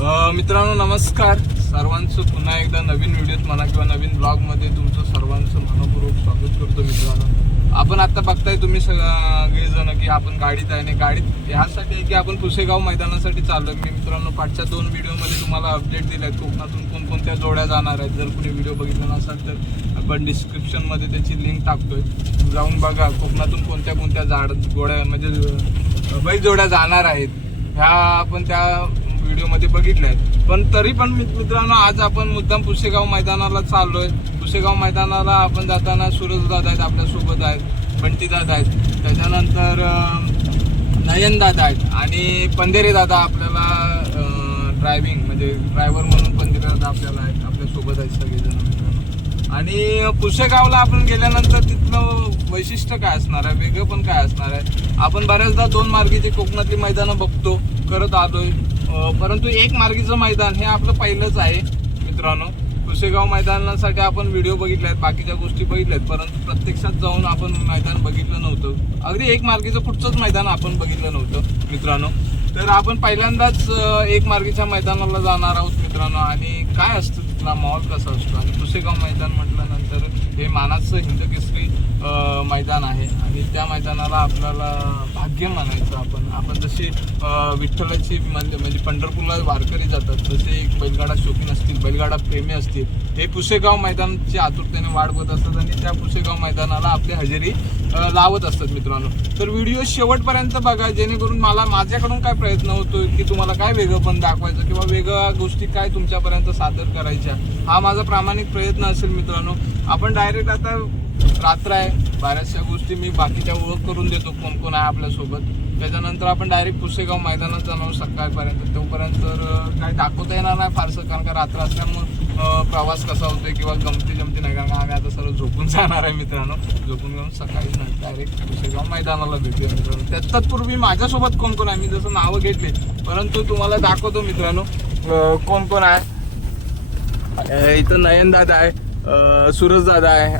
मित्रांनो नमस्कार. सर्वांचं पुन्हा एकदा नवीन व्हिडिओत म्हणा किंवा नवीन ब्लॉगमध्ये तुमचं सर्वांचं मनपूर्वक स्वागत करतो मित्रांनो. आपण आता बघताय तुम्ही सगळेजण की आपण गाडीत आहे आणि गाडीत ह्यासाठी आहे की आपण पुसेगाव मैदानासाठी चाललो मी मित्रांनो पाठच्या दोन व्हिडिओमध्ये तुम्हाला अपडेट दिले आहेत. कोकणातून कोणकोणत्या जोड्या जाणार आहेत. जर कुणी व्हिडिओ बघितला नसाल तर आपण डिस्क्रिप्शनमध्ये त्याची लिंक टाकतोय. जाऊन बघा कोकणातून कोणत्या कोणत्या झाड गोड्या म्हणजे बैल जोड्या जाणार आहेत. ह्या आपण त्या व्हिडिओमध्ये बघितल्या. आहेत पण तरी पण मित्रांनो आज आपण मुद्दाम पुसेगाव मैदानाला चाललोय. पुसेगाव मैदानाला आपण जाताना सूरज दादा आहेत आपल्यासोबत आहेत बंटी दादा आहेत. त्याच्यानंतर अं, नयन दादा आहेत आणि पंधेरे दादा आपल्याला ड्रायव्हिंग म्हणजे ड्रायव्हर म्हणून पंधेरे दादा आपल्याला आहेत आपल्यासोबत आहेत सगळेजण आणि पुसेगावला आपण गेल्यानंतर तिथलं वैशिष्ट्य काय असणार आहे? वेगळं पण काय असणार आहे? आपण बऱ्याचदा दोन मार्गीची कोकणातली मैदानं बघतो करत आलोय. परंतु एक मार्गीचं मैदान हे आपलं पहिलंच आहे मित्रांनो. पुसेगाव मैदानासाठी आपण व्हिडिओ बघितले आहेत बाकीच्या गोष्टी बघितल्या आहेत परंतु प्रत्यक्षात जाऊन आपण मैदान बघितलं नव्हतं. अगदी एक मार्गीचं कुठचंच मैदान आपण बघितलं नव्हतं मित्रांनो. तर आपण पहिल्यांदाच एक मार्गीच्या मैदानाला जाणार आहोत मित्रांनो. आणि काय असतं तिथला मॉल कसा असतो? आणि पुसेगाव मैदान म्हटल्यानंतर हे मानाचं हिंदकेसरी मैदान आहे. आणि त्या मैदानाला आपल्याला भाग्य म्हणायचं आपण. आपण जसे विठ्ठलाची म्हणजे म्हणजे पंढरपूरला वारकरी जातात जसे एक बैलगाडा शौकीन असतील बैलगाडा प्रेमी असतील हे पुसेगाव मैदानची आतुरतेने वाढ होत असतात आणि त्या पुसेगाव मैदानाला आपली हजेरी लावत असतात मित्रांनो. तर व्हिडिओ शेवटपर्यंत बघा जेणेकरून मला माझ्याकडून काय प्रयत्न होतोय की तुम्हाला काय वेगळं पण दाखवायचं किंवा वेगळ्या गोष्टी काय तुमच्यापर्यंत सादर करायच्या हा माझा प्रामाणिक प्रयत्न असेल मित्रांनो. आपण डायरेक्ट आता रात्र आहे. बऱ्याचशा गोष्टी मी बाकीच्या ओळख करून देतो कोण कोण आहे आपल्यासोबत त्याच्यानंतर आपण डायरेक्ट पुसेगाव मैदानात जाणार सकाळपर्यंत. तोपर्यंत तर काय दाखवता येणार नाही फारसं कारण का रात्र असल्यामुळं प्रवास कसा होतोय किंवा गमती जमती नाही. कारण का आम्ही आता सर्व झोपून जाणार आहे मित्रांनो. झोपून घेऊन सकाळी डायरेक्ट पुसेगाव मैदानाला भेटूया मित्रांनो. त्या तत्पूर्वी माझ्यासोबत कोण कोण आहे? मी जसं नावं घेतले परंतु तुम्हाला दाखवतो मित्रांनो. कोण कोण आहे? इथं नयनदाद आहे. सुरज दादा आहे.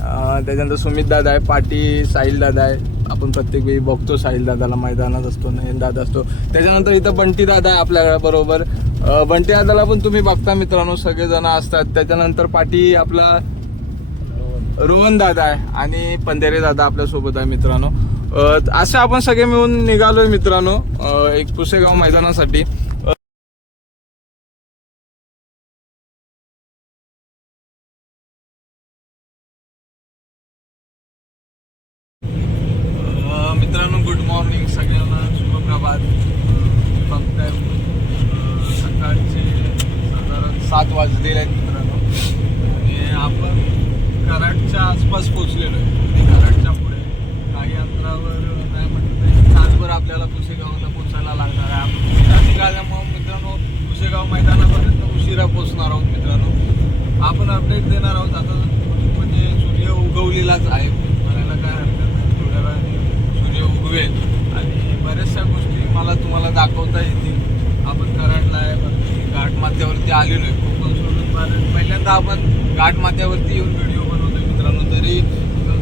त्याच्यानंतर सुमित दादा आहे पाटी साहिल दादा आहे. आपण प्रत्येक वेळी बघतो साहिल दादाला मैदानात असतो नयन दादा असतो. त्याच्यानंतर इथं बंटी दादा आहे आपल्या बरोबर. बंटी दादाला पण तुम्ही बघता मित्रांनो सगळेजण असतात. त्याच्यानंतर पाटी आपला रोहन दादा आहे आणि पंधेरे दादा आपल्यासोबत आहे मित्रांनो. असं असे आपण सगळे मिळून निघालोय मित्रांनो एक पुसेगाव मैदानासाठी अ, मित्रांनो गुड मॉर्निंग सगळ्यांना शुभप्रभात अ, बघताय अ, सकाळचे साधारण सात वाजलेले आहेत मित्रांनो. आणि आपण कराडच्या आसपास पोचलेलो आहे. म्हणजे कराडच्या पुढे काही अंतरावर काय म्हणतात तासभर आपल्याला पुसेगावला पोचायला लागणार आहे. आपण उशिरा निघाल्यामुळं मित्रांनो पुसेगाव मैदानापर्यंत उशिरा पोचणार आहोत मित्रांनो. आपण अपडेट देणार आहोत. आता म्हणजे सूर्य उगवलेलाच आहे. म्हणायला काय हरकत नाही. थोड्या वेळाने सूर्य उगवेल. आणि बऱ्याचशा गोष्टी मला तुम्हाला दाखवता येतील. आपण कराडला आहे घाटमाथ्यावरती आलेलो आहे. कारण पहिल्यांदा आपण घाटमाथ्यावरती येऊन व्हिडिओ बनवतोय मित्रांनो. तरी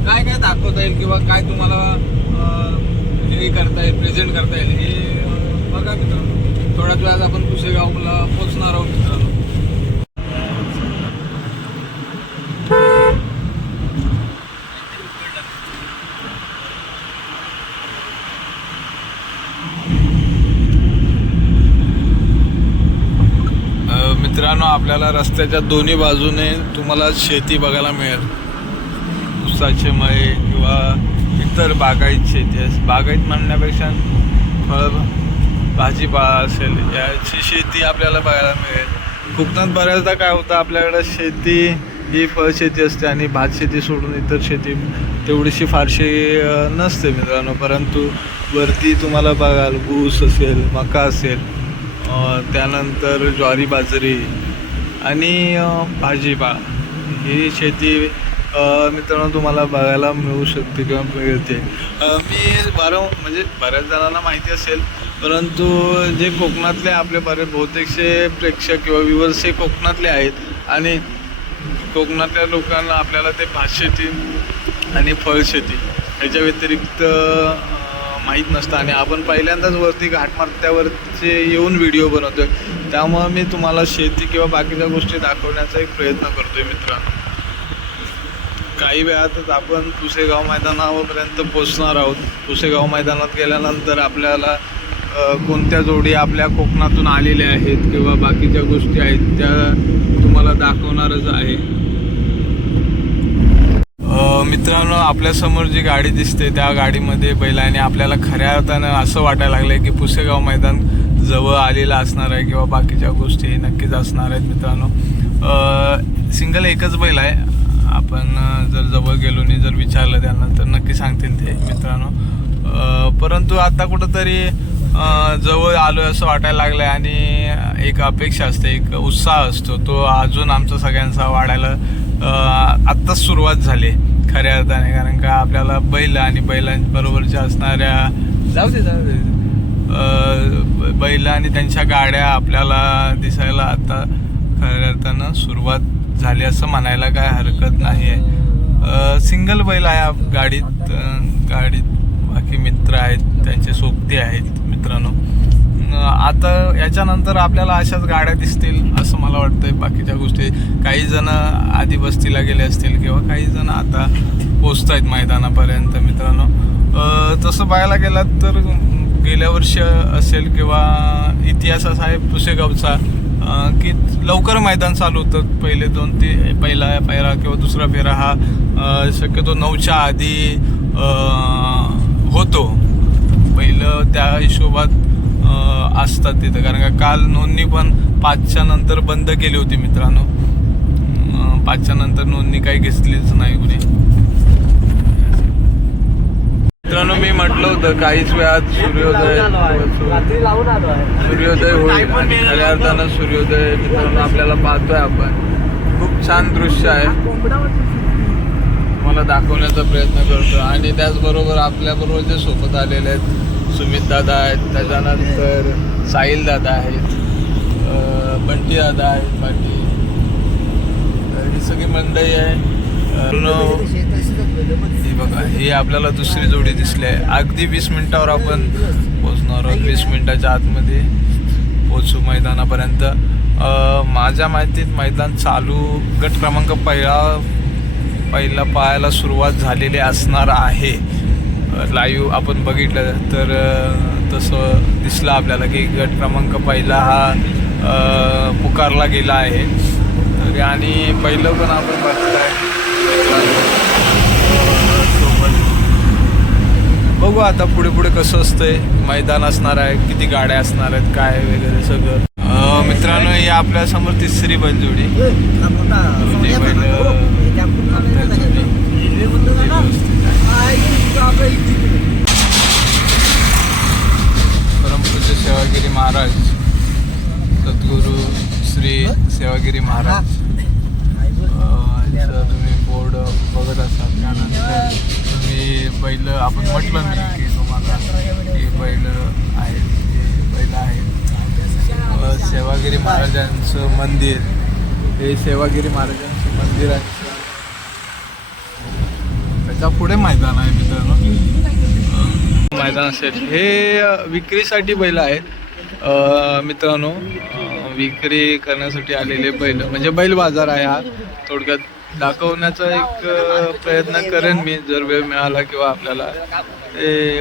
काय काय दाखवता येईल किंवा काय तुम्हाला हे करता येईल प्रेझेंट करता येईल हे बघा मित्रांनो. थोड्याच वेळात आपण कुसेगावला पोचणार आहोत मित्रांनो. आपल्याला रस्त्याच्या दोन्ही बाजूने तुम्हाला शेती बघायला मिळेल. ऊसाचे मळे किंवा इतर बागायत शेती आहे बागायत म्हणण्यापेक्षा फळ भाजीपाला असेल याची शेती आपल्याला बघायला मिळेल. कोकणात बऱ्याचदा काय होतं आपल्याकडं शेती ही फळशेती असते आणि भात शेती सोडून इतर शेती तेवढीशी फारशी नसते मित्रांनो. परंतु वरती तुम्हाला बघाल ऊस असेल मका असेल त्यानंतर ज्वारी बाजरी आणि भाजीपाला. ही शेती मित्रांनो तुम्हाला बघायला मिळू शकते किंवा मिळते. मी बरं म्हणजे बऱ्याच जणांना माहिती असेल परंतु जे कोकणातले आपले बरे बहुतेकसे प्रेक्षक किंवा व्ह्युअर्स हे कोकणातले आहेत आणि कोकणातल्या लोकांना आपल्याला ते भातशेती आणि फळशेती ह्याच्या व्यतिरिक्त माहीत नसतं. आणि आपण पहिल्यांदाच वरती घाटमार्त्यावरचे येऊन व्हिडिओ बनवतोय. त्यामुळं मी तुम्हाला शेती किंवा बाकीच्या गोष्टी दाखवण्याचा एक प्रयत्न करतोय मित्रांनो. काही वेळातच आपण पुसेगाव मैदानापर्यंत पोचणार आहोत. पुसेगाव मैदानात गेल्यानंतर आपल्याला कोणत्या जोडी आपल्या कोकणातून आलेल्या आहेत किंवा बाकीच्या गोष्टी आहेत त्या तुम्हाला दाखवणारच आहे. मित्रांनो आपल्यासमोर जी गाडी दिसते त्या गाडीमध्ये बैलाने आपल्याला खऱ्या अर्थानं असं वाटायला लागलंय की पुसेगाव मैदान जवळ आलेलं असणार आहे किंवा बाकीच्या गोष्टी नक्कीच असणार आहेत मित्रांनो. सिंगल एकच बैल आहे. आपण जर जवळ गेलो नाही जर विचारलं त्यांना तर नक्की सांगतील ते मित्रांनो. परंतु आता कुठंतरी जवळ आलो असं वाटायला लागलंय आणि एक अपेक्षा असते एक उत्साह असतो. तो अजून आमचा सगळ्यांचा वाढायला आत्ताच सुरुवात झाली खऱ्या अर्थाने कारण का आपल्याला बैल आणि बैलांबरोबरच्या असणाऱ्या जाऊ दे जाऊ दे. बैल आणि त्यांच्या गाड्या आपल्याला दिसायला आता खऱ्या अर्थानं सुरुवात झाली असं म्हणायला काय हरकत नाही आहे सिंगल बैल आहे आप- गाडीत गाडीत बाकी मित्र आहेत त्यांचे सोबती आहेत मित्रांनो. आता याच्यानंतर आपल्याला अशाच गाड्या दिसतील असं मला वाटतंय. बाकीच्या गोष्टी काही जण आधी बस्तीला गेले असतील किंवा काही जण आता पोचत आहेत मैदानापर्यंत मित्रांनो. तसं पाहायला गेलात तर गेल्या वर्ष असेल किंवा इतिहास असा आहे पुसेगावचा की लवकर मैदान चालू होतं. पहिले दोन ते पहिला फेरा किंवा दुसरा फेरा हा शक्यतो नऊच्या आधी होतो. पहिलं त्या हिशोबात असतात तिथं. कारण का काल नोंदणी पण पाचच्या नंतर बंद केली होती मित्रांनो. पाचच्या नंतर नोंदणी काही घेतलीच नाही कुणी. मित्रांनो मी म्हटलं होतं काहीच वेळात सूर्योदय सूर्योदय होईल. आणि खऱ्या अर्थानं सूर्योदय मित्रांनो आपल्याला पाहतोय आपण. खूप छान दृश्य आहे. मला दाखवण्याचा प्रयत्न करतो आणि त्याचबरोबर आपल्याबरोबर जे सोबत आलेले आहेत सुमित दादा आहेत त्याच्यानंतर साहिल दादा आहेत बंटी दादा आहेत बाकी ही सगळी मंडळी आहे. अं, ही बघा ही आपल्याला दुसरी जोडी दिसली आहे. अगदी वीस मिनिटावर आपण पोचणार आहोत. वीस मिनिटाच्या आतमध्ये पोचू मैदानापर्यंत. माझ्या माहितीत मैदान चालू गट क्रमांक पहिला पहिला पाहायला सुरुवात झालेली असणार आहे. लाईव्ह आपण बघितलं तर तसं दिसलं आपल्याला की गट क्रमांक पहिला हा पुकारला गेला आहे. आणि पहिलं पण आपण बघताय सोबत बघू आता पुढे पुढे कसं असतंय. मैदान असणार आहे किती गाड्या असणार आहेत काय वगैरे सगळं. मित्रांनो ही आपल्यासमोर तिसरी बैलजोडी. दोन्ही बैल. परमपूज्य सेवागिरी महाराज सद्गुरू श्री सेवागिरी महाराज. तुम्ही बोर्ड बघत असाल त्यानंतर तुम्ही बैल आपण म्हटलं मी की तुम्हाला की बैल आहेत बैल आहेत. सेवागिरी महाराजांचं मंदिर हे सेवागिरी महाराजांचं मंदिर आहे. त्याच्या पुढे मैदान आहे मित्रांनो. मैदान असेल. हे विक्रीसाठी बैल आहेत. मित्रांनो विक्री करण्यासाठी आलेले बैल. म्हणजे बैल बाजार आहे हा. थोडक्यात दाखवण्याचा एक प्रयत्न करेन मी. जर वेळ मिळाला किंवा आपल्याला ते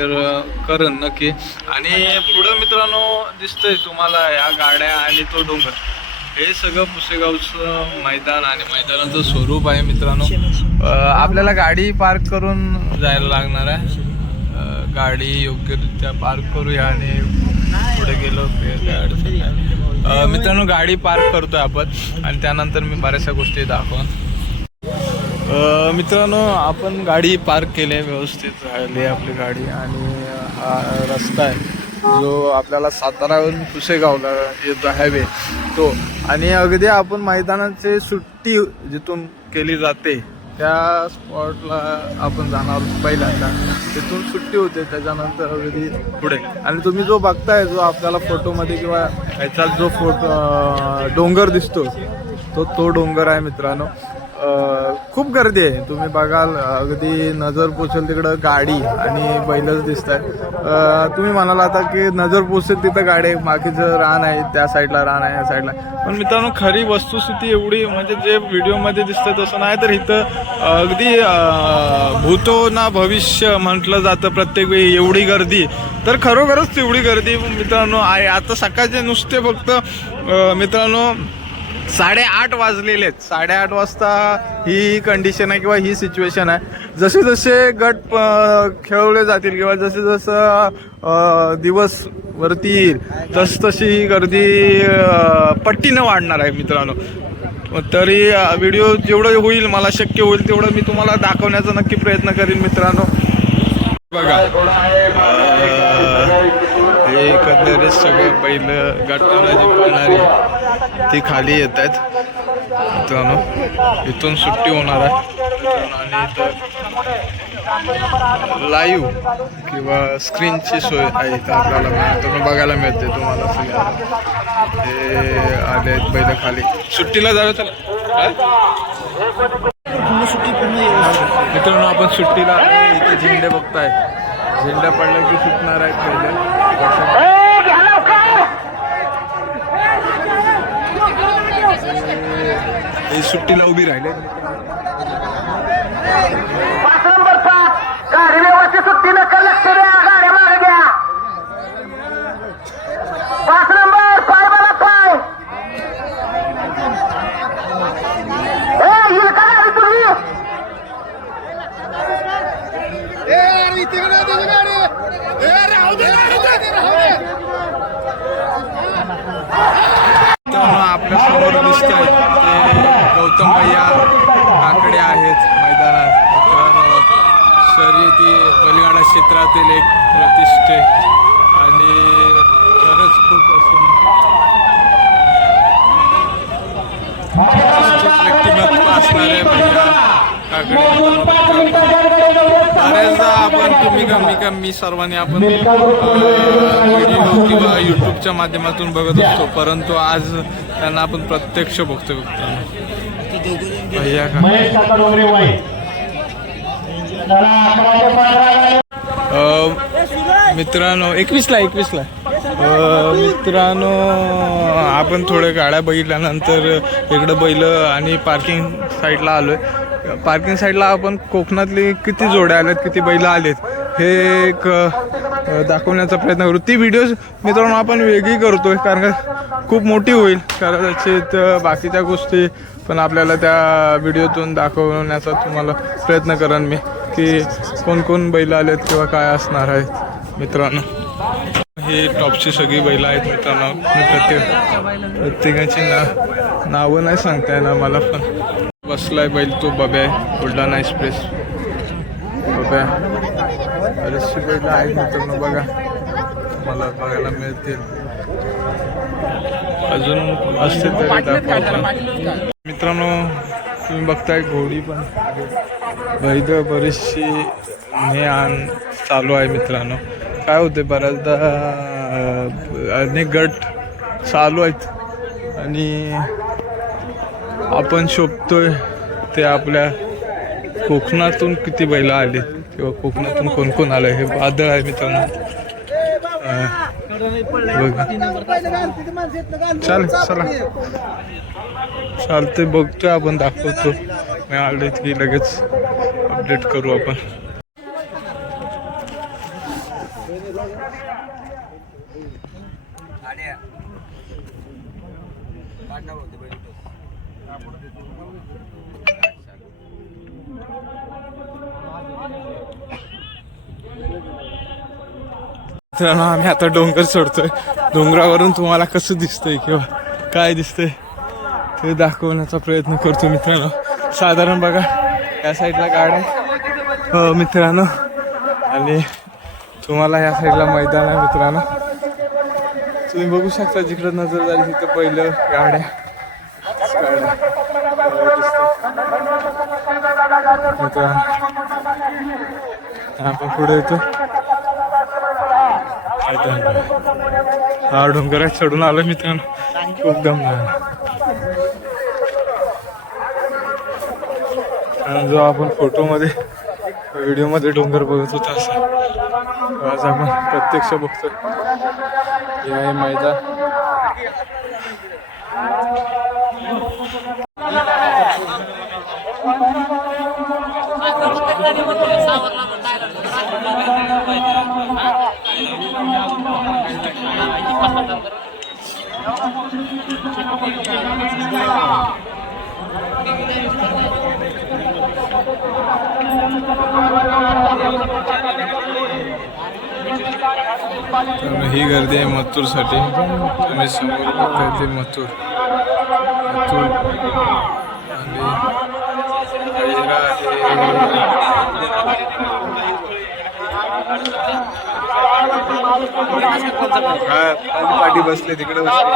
करेन नक्की. आणि पुढं मित्रांनो दिसतंय तुम्हाला या गाड्या आणि तो डोंगर. हे सगळं पुसेगावचं मैदान आणि मैदानाचं स्वरूप आहे मित्रांनो. आपल्याला गाडी पार्क करून जायला लागणार आहे. गाडी योग्यरित्या पार्क करूया आणि पुढे गेलो मित्रांनो गाडी पार्क करतोय आपण आणि त्यानंतर मी बऱ्याचशा गोष्टी दाखवून. मित्रांनो आपण गाडी पार्क केली आहे व्यवस्थित राहिली आहे आपली गाडी आणि हा रस्ता आहे. जो आपल्याला सातारावरून पुसेगावला येतो हायवे. तो. आणि अगदी आपण मैदानाची सुट्टी जिथून केली जाते त्या स्पॉटला आपण जाणार पहिल्यांदा. तिथून सुट्टी होते त्याच्यानंतर अगदी पुढे. आणि तुम्ही जो बघताय जो आपल्याला फोटोमध्ये किंवा ह्याचा जो फोटो डोंगर दिसतो तो तो डोंगर आहे मित्रांनो. खूप गर्दी आहे. तुम्ही बघाल अगदी नजर पोचेल तिकडं गाडी आणि बैलच दिसत आहे तुम्ही म्हणाल आता की नजर पोचेल तिथं गाडी आहे बाकीचं रान आहे त्या साईडला रान आहे या साईडला. पण मित्रांनो खरी वस्तुस्थिती एवढी म्हणजे जे व्हिडिओमध्ये दिसतं तसं नाही तर इथं अगदी भूतो ना भविष्य म्हटलं जातं प्रत्येक वेळी एवढी गर्दी. तर खरोखरच तेवढी गर्दी मित्रांनो आहे. आता सकाळचे नुसते फक्त मित्रांनो साडेआठ वाजलेले आहेत साडेआठ वाजता ही कंडिशन आहे किंवा ही सिच्युएशन आहे. जसे जसे गट खेळवले जातील किंवा जसे जसं दिवस वरती येईल तस तशी ही गर्दी पट्टीनं वाढणार आहे मित्रांनो. तरी व्हिडिओ जेवढं होईल मला शक्य होईल तेवढं मी तुम्हाला दाखवण्याचा नक्की प्रयत्न करीन मित्रांनो. बघा. अं, हे एकंदरीत सगळे पहिलं गट पळणारी ती खाली येत आहेत. मित्रांनो इथून सुट्टी होणार आहे. आणि लाईव्ह किंवा स्क्रीनची सोय आहे इथं आपल्याला. मिळतं बघायला मिळते तुम्हाला हे आले आहेत बैल खाली. सुट्टीला जावं चला. मित्रांनो आपण सुट्टीला इथे झेंडे बघताय. झेंडा पडला की सुटणार आहेत पहिले. हे सुट्टीला उभी राहिले पाच नंबरचा गाडी व्यवस्थित सुट्टी नका लक्ष द्या गाड्या मागे द्या पाच नंबर पाय बघा पाय ए येईल का गाडी तुम्ही मित्रांनो आपल्यासमोर दिसत आहेत ते गौतम भैया काकडे आहेत मैदानात मित्रांनो शर्यती बलिगाडा क्षेत्रातील एक प्रतिष्ठे आणि खरंच खूप असं प्रतिष्ठित व्यक्तिमत्व असणारे भैया बऱ्याचदा आपण तुम्ही कमी कमी सर्वांनी आपण व्हिडिओ किंवा युट्यूबच्या माध्यमातून बघत असतो. परंतु आज त्यांना आपण प्रत्यक्ष बघतो भैया का? मित्रांनो एकवीसला एकवीसला. मित्रांनो आपण थोड्या गाड्या बघितल्यानंतर इकडं बैल आणि पार्किंग साईडला आहे पार्किंग साईडला आपण कोकणातली किती जोड्या आल्यात किती बैल आलेत हे एक दाखवण्याचा प्रयत्न करू. ती व्हिडिओ मित्रांनो आपण वेगळी करतोय कारण का खूप मोठी होईल. कदाचित बाकीच्या गोष्टी पण आपल्याला त्या व्हिडिओतून दाखवण्याचा तुम्हाला प्रयत्न करेन मी. की कोण कोण बैल आलेत किंवा काय असणार आहेत मित्रांनो. हे टॉपची सगळी बैल आहेत मित्रांनो. मी प्रत्येक प्रत्येकाची ना नावं नाही सांगता येणार मला पण. बसलाय बैल तो बब्या आहे बुलढाणा एक्सप्रेस. बब्या. बरेचशी बैल आहेत मित्रांनो बघा. मला बघायला मिळतील. अजून असते तरी दाखवतो. मित्रांनो तुम्ही बघताय घोडी पण वैध बरीचशी ने आण चालू आहे मित्रांनो. काय होते बऱ्याचदा अनेक गट चालू आहेत. आणि आपण शोधतोय ते आपल्या कोकणातून किती बैलं आले किंवा कोकणातून कोण कोण आलं हे वादळ आहे मित्रांनो. चालेल चला. चालते बघतोय आपण दाखवतो. मी मिळाले की लगेच अपडेट करू आपण. मित्रांनो आम्ही आता डोंगर चढतोय. डोंगरावरून तुम्हाला कसं दिसतंय किंवा काय दिसतंय ते दाखवण्याचा प्रयत्न करतो मित्रांनो. साधारण बघा या साईडला गाड्या आहे. हो मित्रांनो. आणि तुम्हाला या साईडला मैदान आहे मित्रांनो. तुम्ही बघू शकता जिकडं नजर झाली तिथं पहिलं गाड्या. मित्रांनो आपण पुढे येतो. हा डोंगरात चढून आलो मित्रांनो. खूप दम लागला आणि जो आपण फोटोमध्ये व्हिडिओमध्ये डोंगर बघत होता असा. आज आपण प्रत्यक्ष बघतो हे आहे मैदान. तर ही गर्दी आहे मथुरसाठी. तुम्ही समोर बघताय ते मथुर मथुर आणि पाठी बसले तिकडे बसले.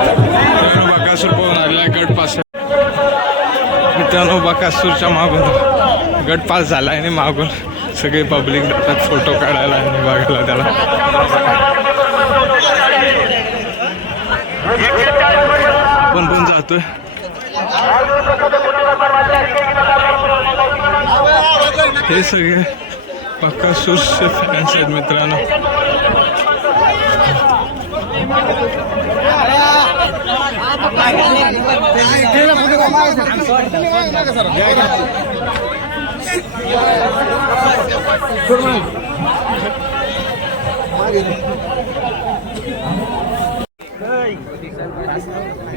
बकासूर पाहून आलेला गट पास मित्रांनो बकासूरच्या मागून गट पास झाला आणि मागून सगळे पब्लिक जातात फोटो काढायला आणि बघायला त्याला. आपण पण जातोय. हे सगळे पक्का सुस्त फॅन्स आहेत मित्रांनो.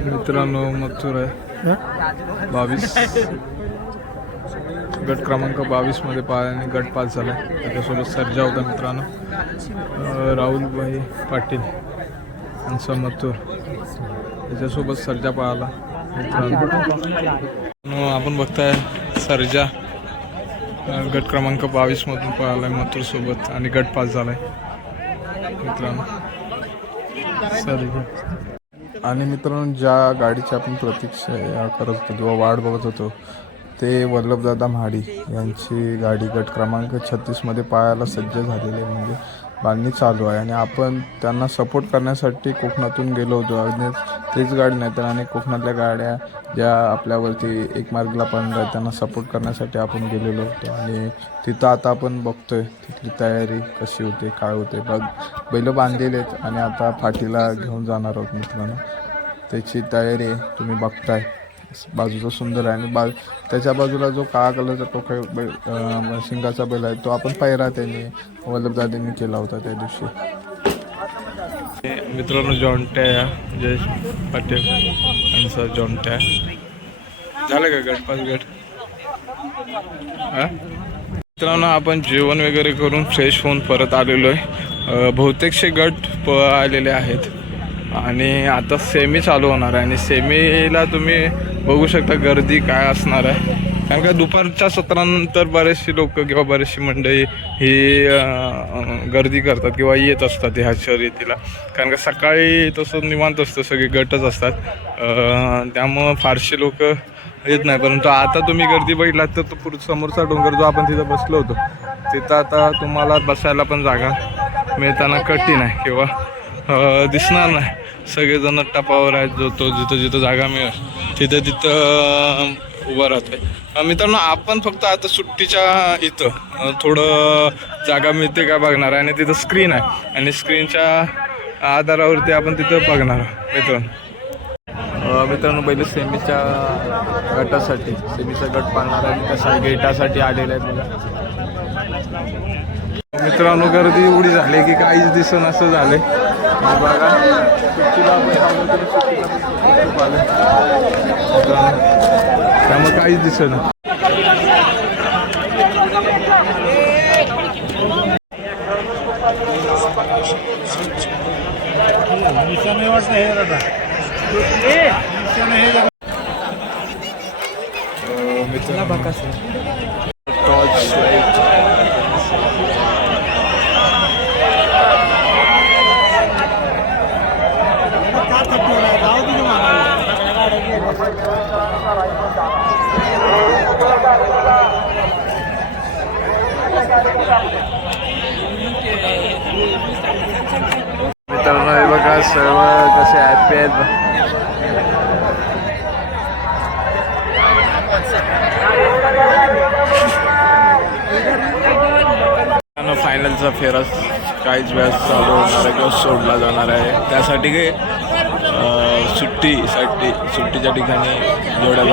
मित्रांनो मथुर. आहे बावीस. गट क्रमांक बावीसमध्ये मध्ये आणि गट पास झाला. त्याच्यासोबत सर्जा होता मित्रांनो. राहुलभाई पाटील यांचा मथुर त्याच्यासोबत सर्जा पाहिला मित्रांनो. आपण बघताय सर्जा गट क्रमांक बावीसमधून पळालाय मथूरसोबत आणि गट पास झालाय मित्रांनो. सर्जा आणि मित्रांनो ज्या गाडीची आपण प्रतीक्षा करत होतो किंवा वाट बघत होतो ते वल्लभदादा महाडी यांची गाडी गट क्रमांक छत्तीसमध्ये पायाला सज्ज झालेली आहे. म्हणजे बांधणी चालू आहे. आणि आपण त्यांना सपोर्ट करण्यासाठी कोकणातून गेलो होतो. आणि तेच गाडी नाही तर आणि कोकणातल्या गाड्या ज्या आपल्यावरती एक मार्गला पण त्यांना सपोर्ट करण्यासाठी आपण गेलेलो होतो. आणि तिथं आता आपण बघतोय तिथली तयारी कशी होते काय होते. बघ बैलं बांधलेले आहेत. आणि आता फाटीला घेऊन जाणार आहोत मित्रांनो. त्याची तयारी आहे तुम्ही बघताय. बाजूचा सुंदर आहे आणि बा त्याच्या बाजूला जो काळा कलरचा टोकाय बैल शिंगाचा बैल आहे तो आपण पायरा त्यांनी वल्लभदादांनी केला होता त्या दिवशी. मित्रांनो जॉन्ट्या जयेश पाटील यांचा जॉन्ट्या. झालं का गट? पाच गट? मित्रांनो आपण जेवण वगैरे करून फ्रेश होऊन परत आलेलो आहे. बहुतेकशे गट प आलेले आहेत. आणि आता सेमी चालू होणार आहे. आणि सेमीला तुम्ही बघू शकता गर्दी काय असणार आहे. कारण का दुपारच्या सत्रानंतर बरेचशी लोक किंवा बरेचशी मंडळी ही गर्दी करतात किंवा येत असतात ह्या शर्यतीला. कारण का सकाळी तसं निवांत असतं सगळे गटच असतात. त्यामुळं फारशी लोक येत नाही. परंतु आता तुम्ही गर्दी बघितलात तर तो पुढ समोरचा डोंगर जो आपण तिथं बसलो होतो तिथं आता तुम्हाला बसायला पण जागा मिळताना कठीण आहे किंवा दिसणार नाही. सगळेजण टपावर आहेत जो तो जिथं जिथं जागा मिळेल. तिथं तिथं उभा राहतोय. मित्रांनो आपण फक्त आता सुट्टीच्या इथं थोडं जागा मिळते का बघणार आहे. आणि तिथं स्क्रीन आहे. आणि स्क्रीनच्या आधारावरती आपण तिथं बघणार आहोत मित्रांनो. मित्रांनो पहिले सेमीच्या गटासाठी सेमीचा गट पाळणार आहे. कसा गेटासाठी आलेला आहे बघा. मित्रांनो गर्दी एवढी झाली की काहीच दिसून असं झालंय. हे बघा. सुट्टीला आपण थांबलो तरी सुट्टीला पण मित्रांनो हे बघा सर्व कसे हॅपी आहेत फायनलचा फेरा काहीच वेळेस चालू होणार आहे किंवा सोडला जाणार आहे. त्यासाठी काही सुट्टीसाठी सुट्टीच्या ठिकाणी जोड्या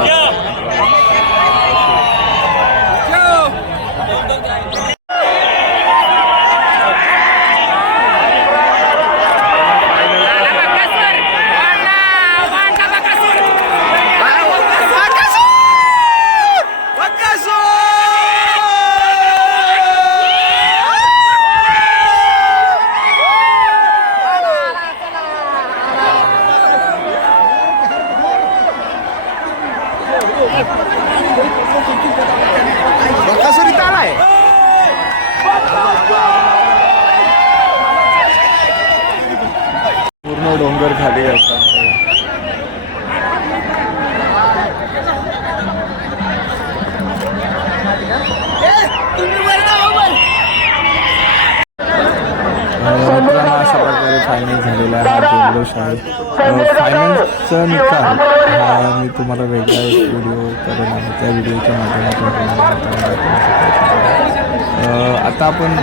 आपण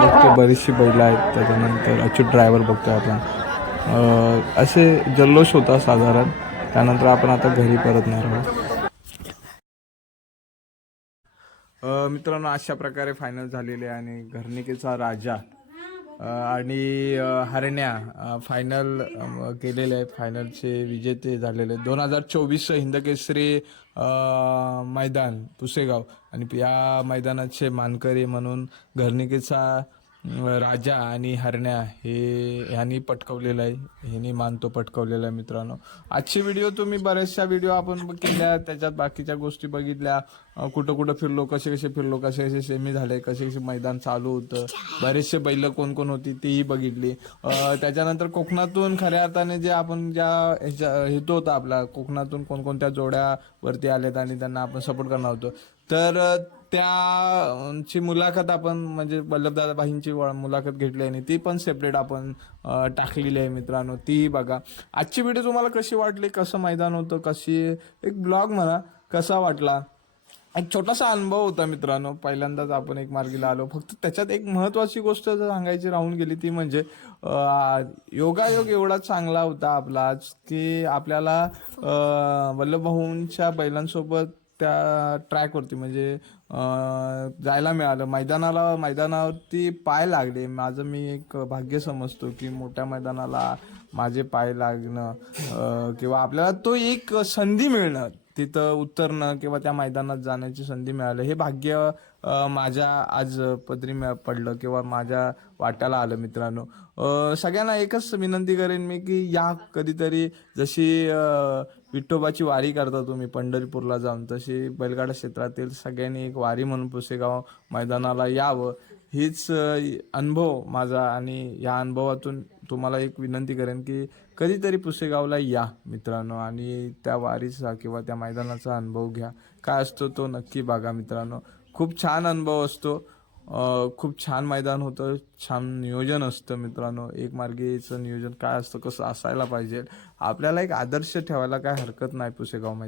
बघतो बरीचशी बैलं आहेत त्याच्यानंतर अच्युत ड्रायव्हर बघतोय आपण. असे जल्लोष होता साधारण त्यानंतर आपण आता घरी परतणार आहोत. मित्रांनो अशा प्रकारे फायनल झालेले आहे आणि घरनिकेचा राजा आणि हरण्या फायनल केलेले आहे फायनलचे विजेते झालेले आहेत. दोन हजार चोवीस हिंदकेसरी मैदान पुसेगाव. आणि या मैदानाचे मानकरी म्हणून घरनिकेचा राजा आणि हरण्या हे ह्यांनी पटकवलेलं आहे. ह्यांनी मानतो पटकवलेला आहे मित्रांनो. आजचे व्हिडिओ तुम्ही बऱ्याचशा व्हिडिओ आपण केल्या त्याच्यात बाकीच्या गोष्टी बघितल्या. कुठं कुठं फिरलो कसे कसे फिरलो कसे कसे सेमी झाले कसे कसे मैदान चालू होतं बरेचसे बैल कोण कोण होती तीही बघितली. त्याच्यानंतर कोकणातून खऱ्या अर्थाने जे आपण ज्या ह्याच्या हेतू होता आपला कोकणातून कोणकोणत्या जोड्या वरती आल्यात आणि त्यांना आपण सपोर्ट करणार होतो. तर त्याची मुलाखत आपण म्हणजे वल्लभदादा भाईंची व- मुलाखत घेतली आणि ती पण सेपरेट आपण टाकलेली आहे मित्रांनो तीही बघा. आजची व्हिडिओ तुम्हाला कशी वाटली? कसं मैदान होतं? कशी एक ब्लॉग म्हणा कसा वाटला? एक छोटासा अनुभव होता मित्रांनो. पहिल्यांदाच आपण एक मार्गीला आलो. फक्त त्याच्यात एक महत्वाची गोष्ट जर सांगायची राहून गेली ती म्हणजे योगायोग एवढा चांगला होता आपला की आपल्याला वल्लभभाऊंच्या बैलांसोबत त्या ट्रॅकवरती म्हणजे जायला मिळालं. मैदानाला मैदानावरती पाय लागले. माझं मी एक भाग्य समजतो की मोठ्या मैदानाला माझे पाय लागणं किंवा आपल्याला तो एक संधी मिळणं तिथं उतरणं किंवा त्या मैदानात जाण्याची संधी मिळाली. हे भाग्य माझ्या आज पदरी पडलं किंवा माझ्या वाट्याला आलं मित्रांनो. सगळ्यांना एकच विनंती करेन मी की या कधीतरी जशी विठोबाची वारी करता तुम्ही पंढरपूरला जाऊन तशी बैलगाडा क्षेत्रातील सगळ्यांनी एक वारी म्हणून पुसेगाव मैदानाला यावं. हीच अनुभव माझा आणि या अनुभवातून तुम्हाला एक विनंती करेन की कधीतरी पुसेगावला या मित्रांनो आणि त्या वारीचा किंवा त्या मैदानाचा अनुभव घ्या. काय असतो तो नक्की बघा मित्रांनो. खूप छान अनुभव असतो. खूप छान मैदान होतं. छान नियोजन असतं मित्रांनो. एक मार्गीचं नियोजन काय असतं कसं असायला पाहिजे. आपल्याला एक आदर्श ठेवायला काय हरकत नाही पुसेगाव मैदान